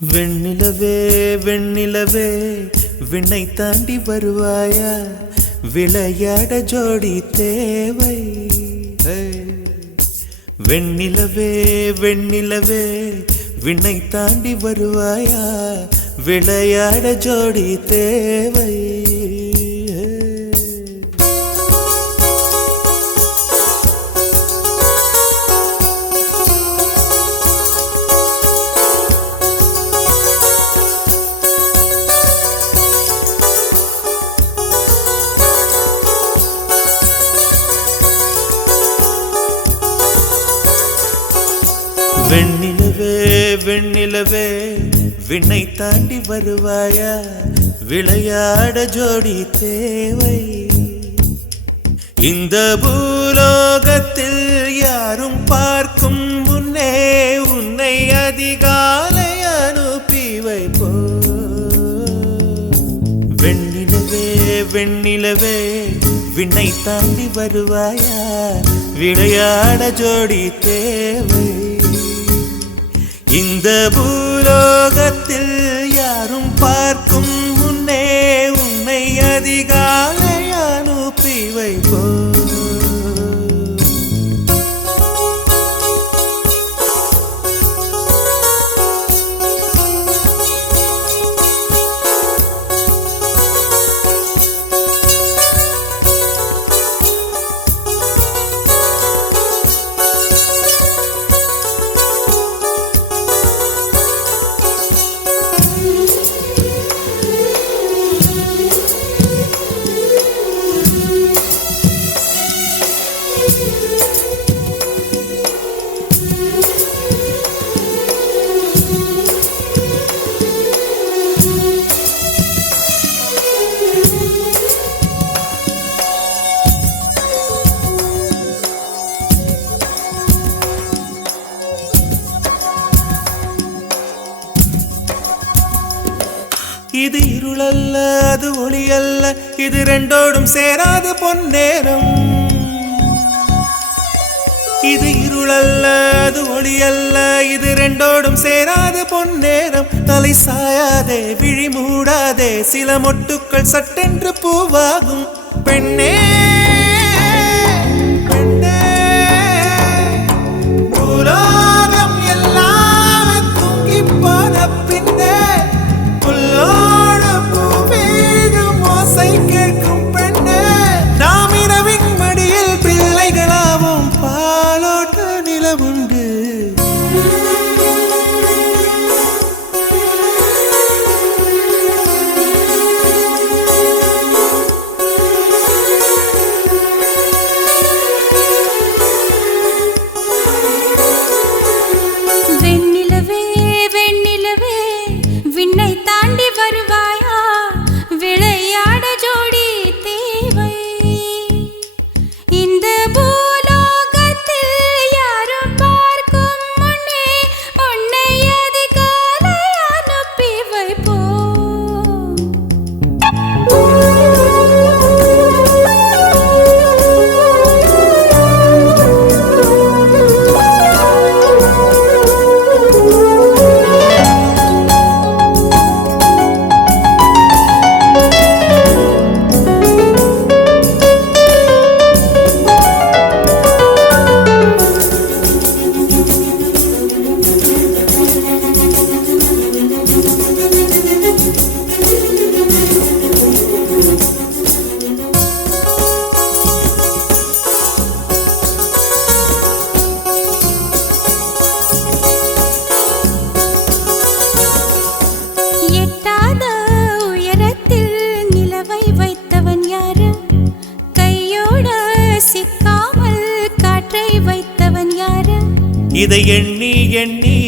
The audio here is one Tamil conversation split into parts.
வெண்ணிலவே வெண்ணிலவே விண்ணை தாண்டி வருவாயா, விளையாட ஜோடி தேவை. வெண்ணிலவே வெண்ணிலவே விண்ணை தாண்டி வருவாயா, விளையாட ஜோடி தேவை. வெண்ணிலவே வெண்ணிலவே விண்ணை தாண்டி வருவாயா, விளையாட ஜோடி தேவை. இந்த பூலோகத்தில் யாரும் பார்க்கும் முன்னே உன்னை அதிகாலை அனுப்பி வைப்போ. வெண்ணிலவே வெண்ணிலவே விண்ணை தாண்டி வருவாயா, விளையாட ஜோடி தேவை. இந்த பூலோகத்தில் யாரும் பார்க்கும் முன்னே உன்னை அதிகாலை அனுப்பி வைப்போ. இது இருளல்ல அது ஒளி அல்ல, இது ரெண்டோடும் சேராது பொன்னேரம். இது இருளல்ல அது ஒளி அல்ல, இது ரெண்டோடும் சேராது பொன்னேரம். தலை சாயாதே விழி மூடாதே, சில மொட்டுக்கள் சட்டென்று பூவாகும். பெண்ணே பெண்ணே பூலோகம் எல்லாம் தூங்கி போன பின்னே புல்லோடு பூவீடும் ஓசை கேட்கும் பெண்ணே. நாம் இரவின் மடியில் பிள்ளைகளாவும் பாலோட்ட நிலவுண்டு. வெண்ணிலவே வெண்ணிலவே விண்ணை தாண்டி வருவாயா, விளையாட ஜோடி தேவை. இந்த பூலோகத்தில் யாரும் பார்க்கும் முன்னே உன்னை அதிகாலை அனுப்பி வைப்போ. எட்டாத உயரத்தில் நிலவை வைத்தவன் யாரு? கையோட சிக்காமல் காற்றை வைத்தவன் யாரு? இதை எண்ணி எண்ணி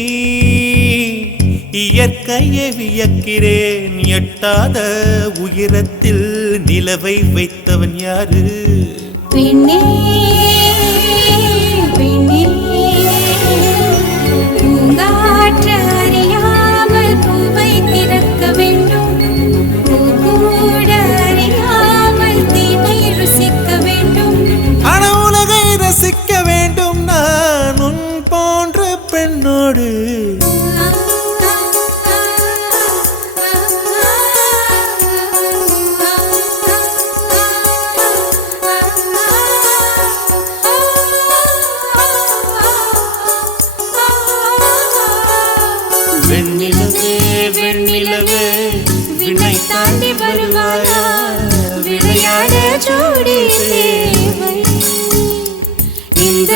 இயற்கையை வியக்கிறேன். எட்டாத உயரத்தில் நிலவை வைத்தவன் யாரு? பெண்ணே பெண்ணே பூங்காற்று அறியாமல் பூவை திறக்க வேண்டும், பூக்கூட அறியாமல் தீமை ருசிக்க வேண்டும். ஆனா உலகை ரசிக்க வேண்டும் நான் உன் போன்ற பெண்ணோடு. வெண்ணிலவே வெண்ணிலவே விண்ணை தாண்டி வருவாயா விளையாட ஜோடி தேவை இந்த